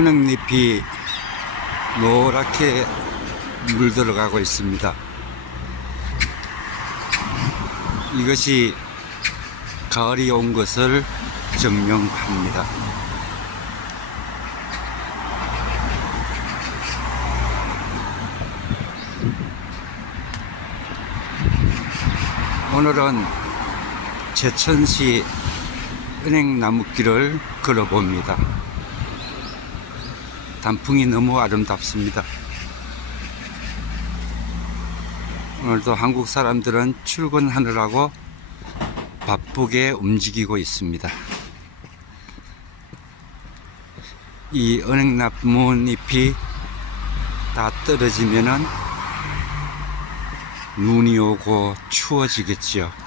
은행잎이 노랗게 물들어가고 있습니다. 이것이 가을이 온 것을 증명합니다. 오늘은 제천시 은행나무길을 걸어봅니다. 단풍이 너무 아름답습니다. 오늘도 한국 사람들은 출근하느라고 바쁘게 움직이고 있습니다. 이 은행나무잎이 다 떨어지면은 눈이 오고 추워지겠지요.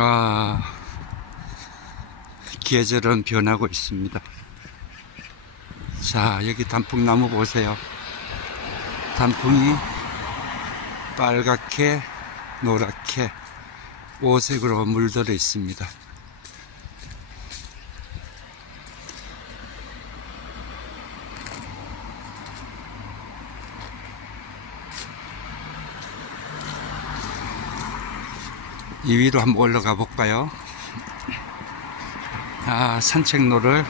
아, 계절은 변하고 있습니다. 자, 여기 단풍나무 보세요. 단풍이 빨갛게, 노랗게, 오색으로 물들어 있습니다. 이 위로 한번 올라가 볼까요? 아, 산책로를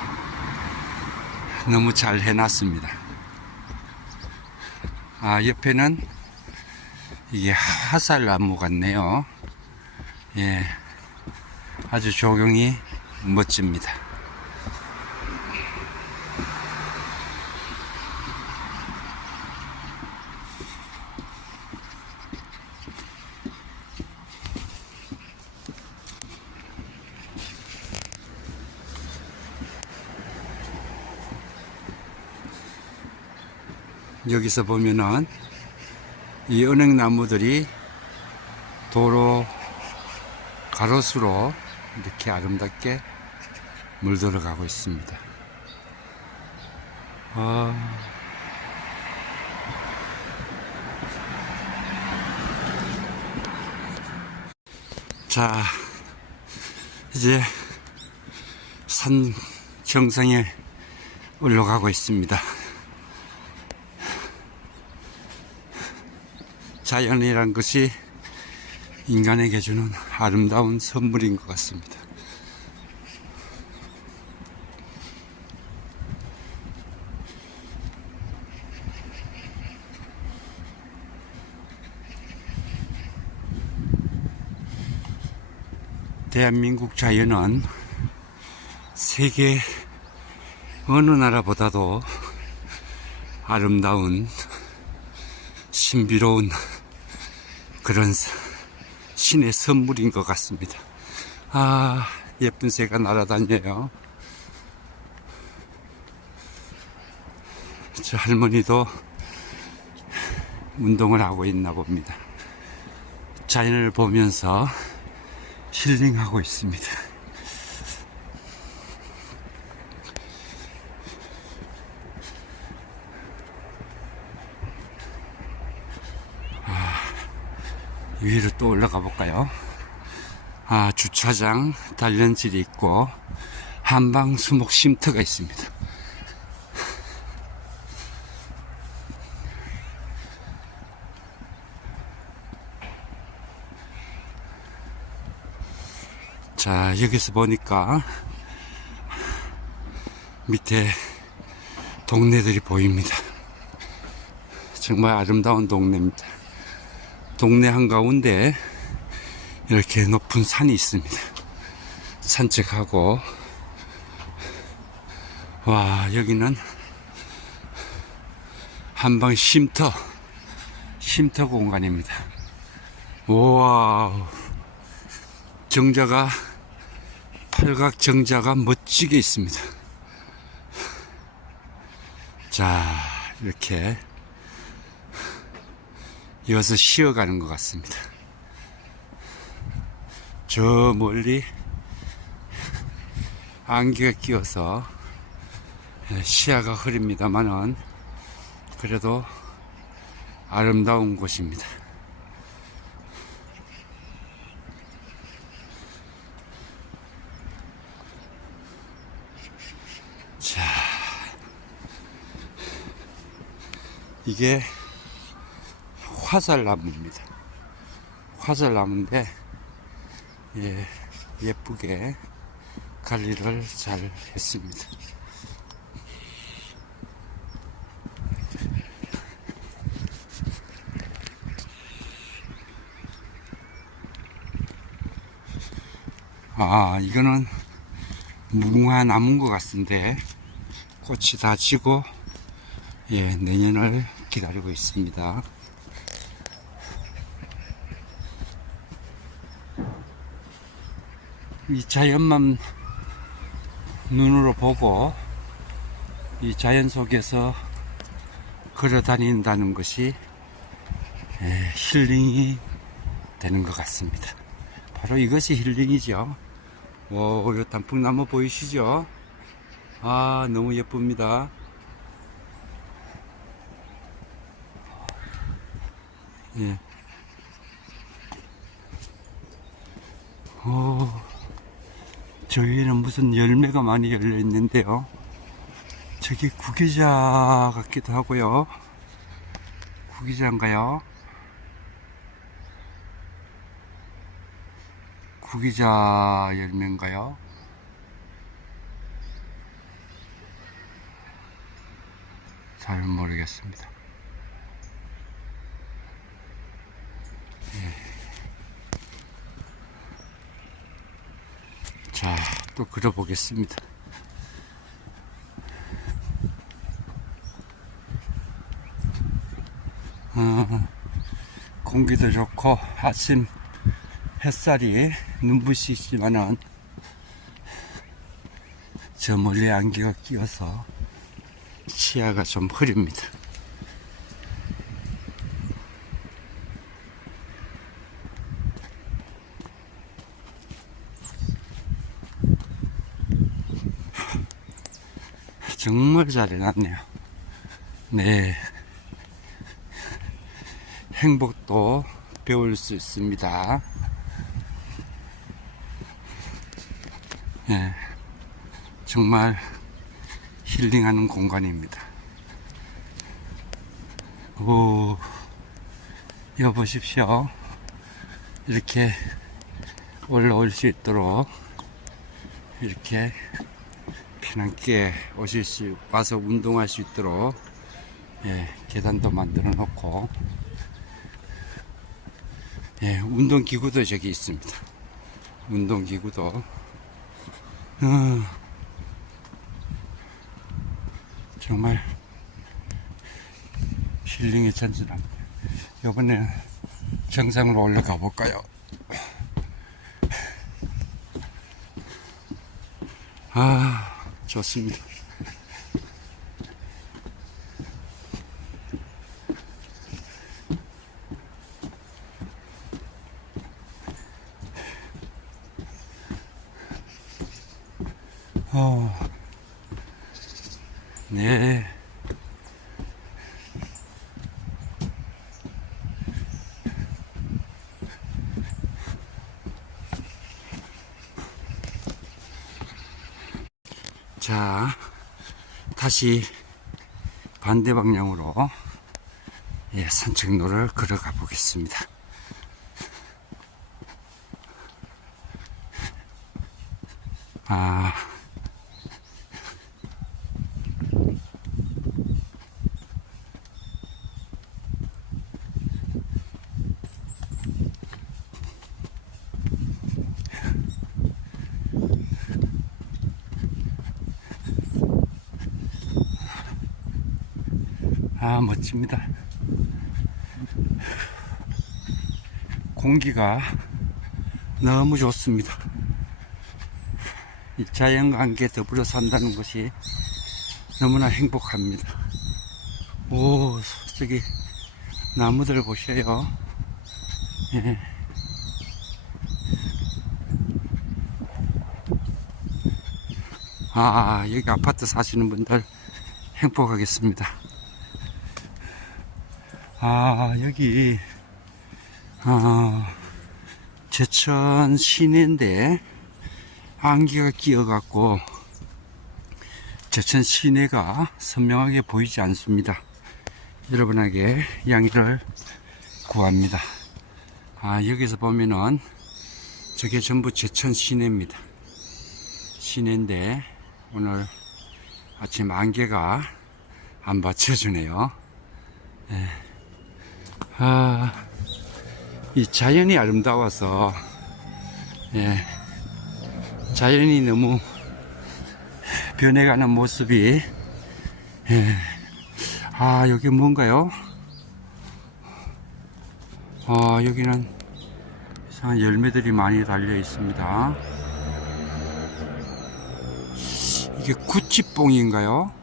너무 잘 해놨습니다. 아, 옆에는 이게 화살나무 같네요. 예. 아주 조경이 멋집니다. 여기서 보면은 이 은행나무들이 도로 가로수로 이렇게 아름답게 물들어 가고 있습니다. 아, 자, 이제 산 정상에 올라가고 있습니다. 자연이란 것이 인간에게 주는 아름다운 선물인 것 같습니다. 대한민국 자연은 세계 어느 나라보다도 아름다운 신비로운 그런 사- 신의 선물인 것 같습니다. 아, 예쁜 새가 날아다녀요. 저 할머니도 운동을 하고 있나 봅니다. 자연을 보면서 힐링하고 있습니다. 위로 또 올라가 볼까요? 아, 주차장 단련실이 있고 한방 수목 쉼터가 있습니다. 자, 여기서 보니까 밑에 동네들이 보입니다. 정말 아름다운 동네입니다. 동네 한가운데 이렇게 높은 산이 있습니다. 산책하고, 와, 여기는 한방 쉼터, 쉼터 공간입니다. 우와, 정자가, 팔각 정자가 멋지게 있습니다. 자, 이렇게 이어서 쉬어가는 것 같습니다. 저 멀리 안개가 끼어서 시야가 흐립니다만은 그래도 아름다운 곳입니다. 자, 이게 화살나무입니다. 화살나무인데, 예, 예쁘게 관리를 잘 했습니다. 아, 이거는 무궁화 나무인 것 같은데, 꽃이 다 지고, 예, 내년을 기다리고 있습니다. 이 자연만 눈으로 보고, 이 자연 속에서 걸어 다닌다는 것이, 예, 힐링이 되는 것 같습니다. 바로 이것이 힐링이죠. 오, 요 단풍나무 보이시죠? 아, 너무 예쁩니다. 예. 오, 저기에는 무슨 열매가 많이 열려 있는데요. 저기 구기자 같기도 하고요. 구기자인가요? 구기자 열매인가요? 잘 모르겠습니다. 예. 자, 또 그려 보겠습니다. 어, 공기도 좋고 아침 햇살이 눈부시지만은 저 멀리 안개가 끼어서 시야가 좀 흐립니다. 정말 잘 해놨네요. 네. 행복도 배울 수 있습니다. 예, 정말 힐링하는 공간입니다. 오, 이거 보십시오. 이렇게 올라올 수 있도록 이렇게 피난길에 오실 수, 와서 운동할 수 있도록 예, 계단도 만들어 놓고 예, 운동 기구도 저기 있습니다. 운동 기구도 어, 정말 힐링의 천지랍니다. 이번에 정상으로 올라가 볼까요? 아, 좋습니다. 어, 네. 자, 다시 반대 방향으로 예, 산책로를 걸어가 보겠습니다. 아, 아, 멋집니다. 공기가 너무 좋습니다. 이 함께 더불어 산다는 것이 너무나 행복합니다. 오, 저기 나무들 보셔요. 예. 아, 여기 아파트 사시는 분들 행복하겠습니다. 아, 여기, 어, 제천 시내인데, 안개가 끼어갖고, 제천 시내가 선명하게 보이지 않습니다. 여러분에게 양해를 구합니다. 아, 여기서 보면은, 저게 전부 제천 시내입니다. 시내인데, 오늘 아침 안개가 안 받쳐주네요. 아, 이 자연이 아름다워서, 예, 자연이 너무 변해가는 모습이, 예, 아, 여기 뭔가요? 아, 여기는 이상한 열매들이 많이 달려 있습니다. 이게 구찌뽕인가요?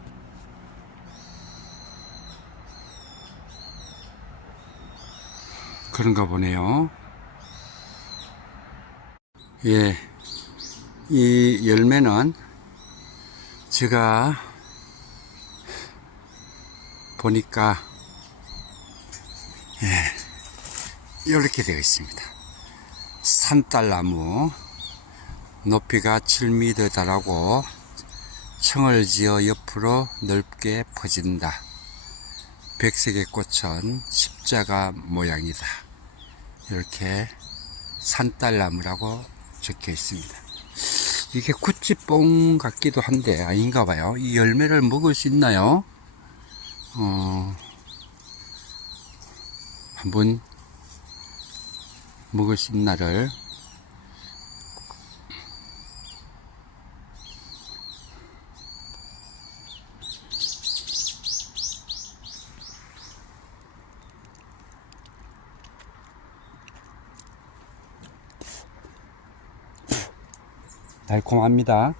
그런가 보네요. 예. 이 열매는 제가 보니까 예. 이렇게 되어 있습니다. 산딸나무 높이가 7m 달하고 청을 지어 옆으로 넓게 퍼진다. 백색의 꽃은 십자가 모양이다. 이렇게 산딸나무라고 적혀 있습니다. 이게 구찌뽕 같기도 한데 아닌가 봐요. 이 열매를 먹을 수 있나요? 어, 한번 먹을 수 있나를 달콤합니다.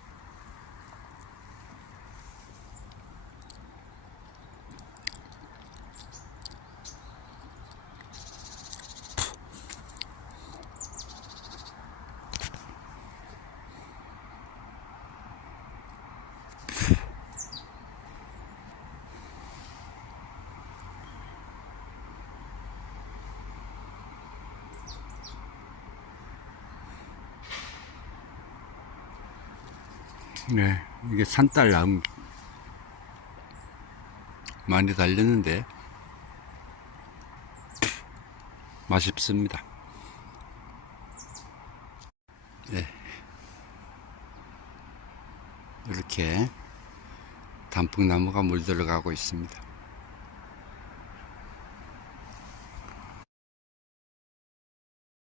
네, 이게 산딸 나무 많이 달렸는데 맛있습니다. 네, 이렇게 단풍나무가 물들어가고 있습니다.